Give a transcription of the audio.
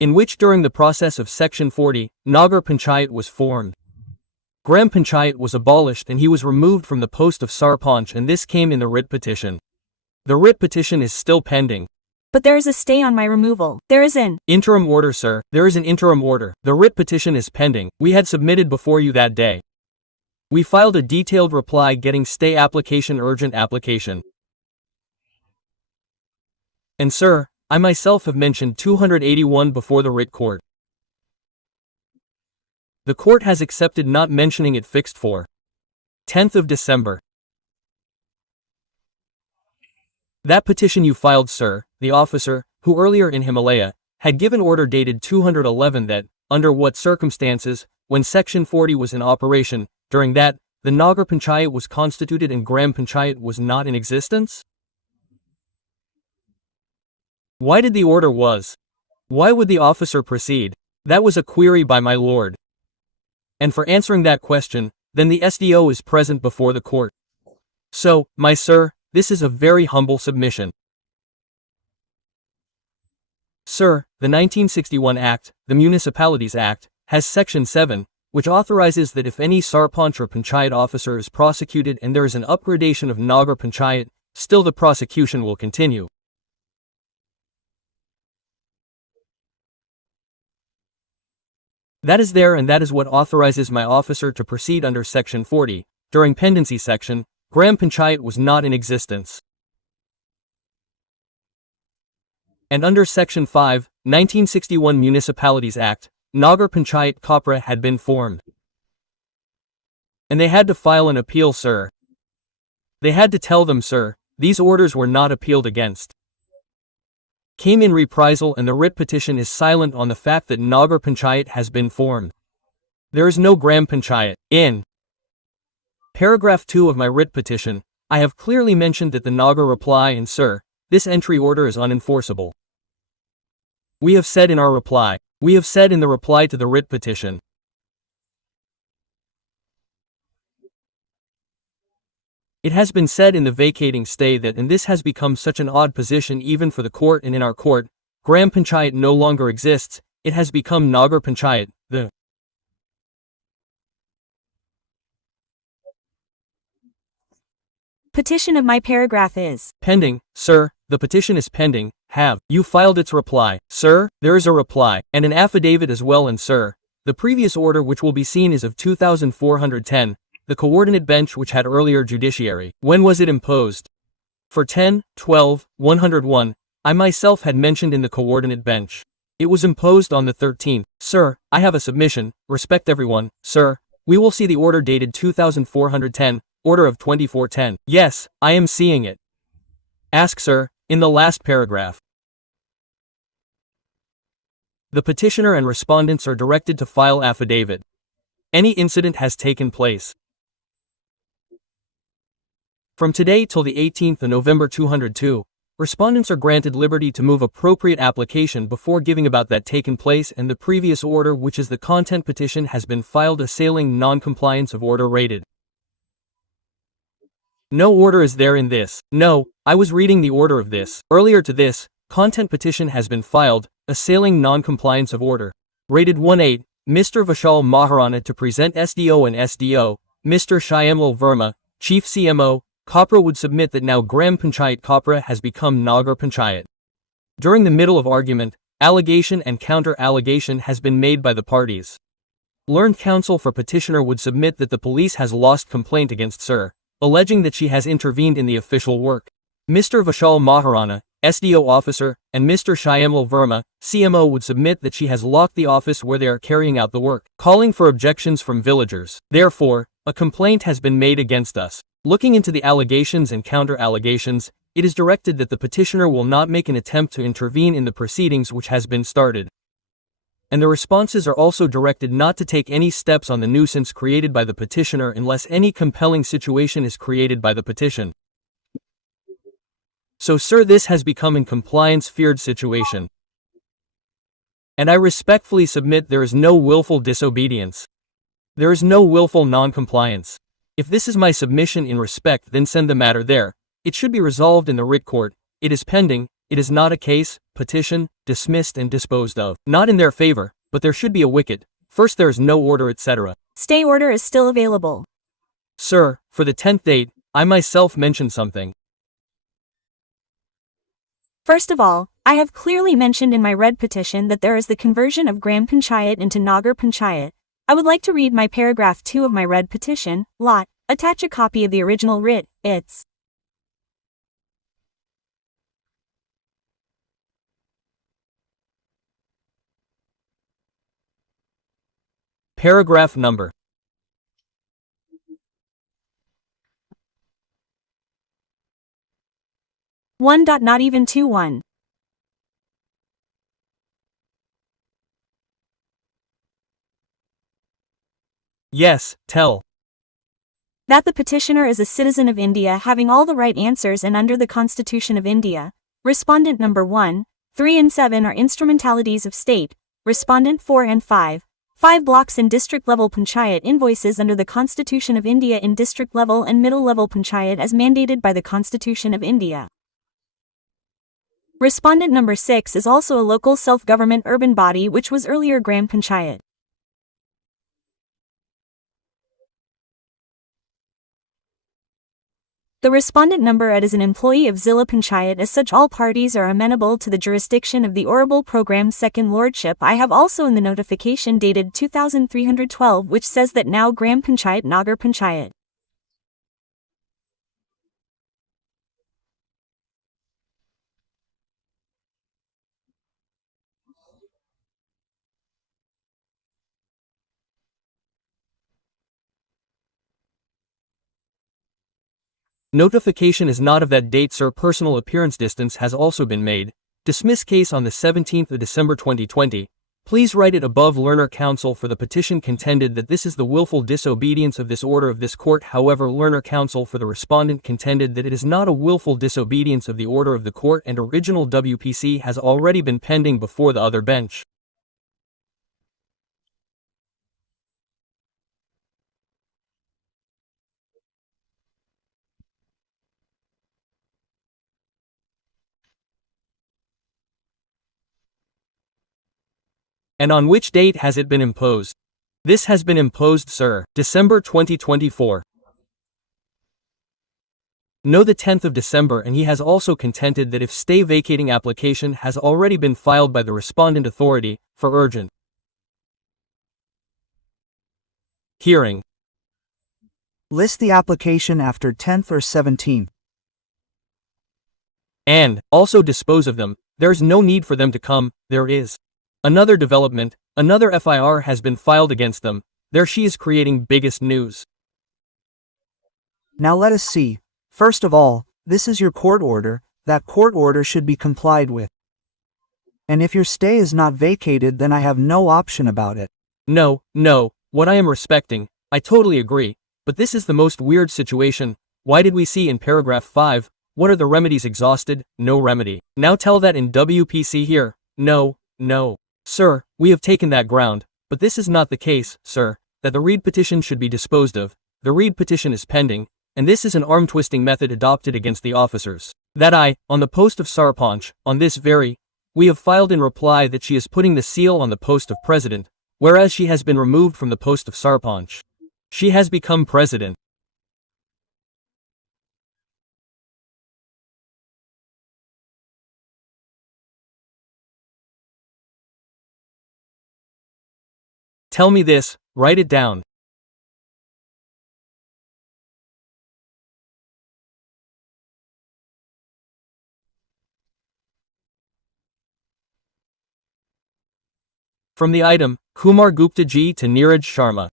in which during the process of Section 40, Nagar Panchayat was formed. Gram Panchayat was abolished and he was removed from the post of Sarpanch, and this came in the writ petition. The writ petition is still pending. But there is a stay on my removal. There is an interim order, sir. There is an interim order. The writ petition is pending. We had submitted before you that day. We filed a detailed reply getting stay application urgent application. And sir, I myself have mentioned 281 before the writ court. The court has accepted not mentioning it fixed for 10th of December. That petition you filed, sir, the officer, who earlier in Himalaya, had given order dated 211 that, under what circumstances, when Section 40 was in operation, during that, the Nagar Panchayat was constituted and Gram Panchayat was not in existence? Why did the order was? Why would the officer proceed? That was a query by my lord. And for answering that question, then the SDO is present before the court. So, my sir, this is a very humble submission. Sir, the 1961 Act, the Municipalities Act, has Section 7, which authorizes that if any Sarpanch or Panchayat officer is prosecuted and there is an upgradation of Nagar Panchayat, still the prosecution will continue. That is there, and that is what authorizes my officer to proceed under Section 40. During pendency section, Gram Panchayat was not in existence. And under Section 5, 1961 Municipalities Act, Nagar Panchayat Kopra had been formed. And they had to file an appeal, sir. They had to tell them, sir, these orders were not appealed against. Came in reprisal, and the writ petition is silent on the fact that Nagar Panchayat has been formed. There is no Gram Panchayat. In paragraph 2 of my writ petition, I have clearly mentioned that the Nagar reply, and sir, this entry order is unenforceable. We have said in our reply. We have said in the reply to the writ petition. It has been said in the vacating stay that, and this has become such an odd position even for the court and in our court, Gram Panchayat no longer exists, it has become Nagar Panchayat. The petition of my paragraph is pending, sir, the petition is pending. Have you filed its reply? Sir, there is a reply, and an affidavit as well, and sir, the previous order which will be seen is of 2410, the coordinate bench which had earlier judiciary. When was it imposed? For 10/12/101, I myself had mentioned in the coordinate bench. It was imposed on the 13th. Sir, I have a submission, respect everyone, sir, we will see the order dated 2410, order of 2410. Yes, I am seeing it. Ask, sir, in the last paragraph. The petitioner and respondents are directed to file affidavit. Any incident has taken place. From today till the 18th of November 202, respondents are granted liberty to move appropriate application before giving about that taken place, and the previous order, which is the content petition, has been filed assailing non-compliance of order rated. No order is there in this. No, I was reading the order of this. Earlier to this, content petition has been filed, assailing non-compliance of order. Rated 1-8, Mr. Vishal Maharana to present SDO and SDO, Mr. Shyamlal Verma, Chief CMO, Kopra would submit that now Gram Panchayat Kopra has become Nagar Panchayat. During the middle of argument, allegation and counter-allegation has been made by the parties. Learned counsel for petitioner would submit that the police has lost complaint against Sir, alleging that she has intervened in the official work. Mr. Vishal Maharana, SDO officer, and Mr. Shyamlal Verma, CMO would submit that she has locked the office where they are carrying out the work, calling for objections from villagers. Therefore, a complaint has been made against us. Looking into the allegations and counter-allegations, it is directed that the petitioner will not make an attempt to intervene in the proceedings which has been started. And the responses are also directed not to take any steps on the nuisance created by the petitioner unless any compelling situation is created by the petition. So sir, this has become in compliance feared situation. And I respectfully submit there is no willful disobedience. There is no willful non-compliance. If this is my submission in respect, then send the matter there. It should be resolved in the writ court. It is pending. It is not a case, petition, dismissed and disposed of. Not in their favor, but there should be a wicket. First there is no order, etc. Stay order is still available. Sir, for the 10th date, I myself mentioned something. First of all, I have clearly mentioned in my red petition that there is the conversion of Gram Panchayat into Nagar Panchayat. I would like to read my paragraph 2 of my red petition, lot, attach a copy of the original writ, it's Paragraph number. one. Not even 2-1. Yes, tell. That the petitioner is a citizen of India having all the right answers and under the Constitution of India. Respondent number 1, 3 and 7 are instrumentalities of state. Respondent 4 and 5. 5 blocks in district level panchayat invoices under the Constitution of India in district level and middle level panchayat as mandated by the Constitution of India. Respondent number 6 is also a local self-government urban body which was earlier Gram Panchayat. The respondent number 8 is an employee of Zilla Panchayat. As such, all parties are amenable to the jurisdiction of the Orable Program's second lordship. I have also in the notification dated 2312 which says that now Gram Panchayat Nagar Panchayat. Notification is not of that date, sir. Personal appearance distance has also been made. Dismiss case on the 17th of December 2020. Please write it above. Learner counsel for the petition contended that this is the willful disobedience of this order of this court. However, learner counsel for the respondent contended that it is not a willful disobedience of the order of the court and original WPC has already been pending before the other bench. And on which date has it been imposed? This has been imposed, sir, December 2024. No, the 10th of December, and he has also contended that if stay vacating application has already been filed by the respondent authority, for urgent hearing. List the application after 10th or 17th. And, also dispose of them. There's no need for them to come, there is. Another development, another FIR has been filed against them. There she is creating biggest news. Now let us see. First of all, this is your court order. That court order should be complied with. And if your stay is not vacated, then I have no option about it. No, what I am respecting, I totally agree, but this is the most weird situation. Why did we see in paragraph 5, what are the remedies exhausted? No remedy. Now tell that in WPC here. No. Sir, we have taken that ground, but this is not the case, sir, that the Reed petition should be disposed of. The Reed petition is pending, and this is an arm-twisting method adopted against the officers. That I, on the post of Sarpanch, on this very, we have filed in reply that she is putting the seal on the post of president, whereas she has been removed from the post of Sarpanch. She has become president. Tell me this, write it down. From the item, Kumar Gupta ji to Neeraj Sharma.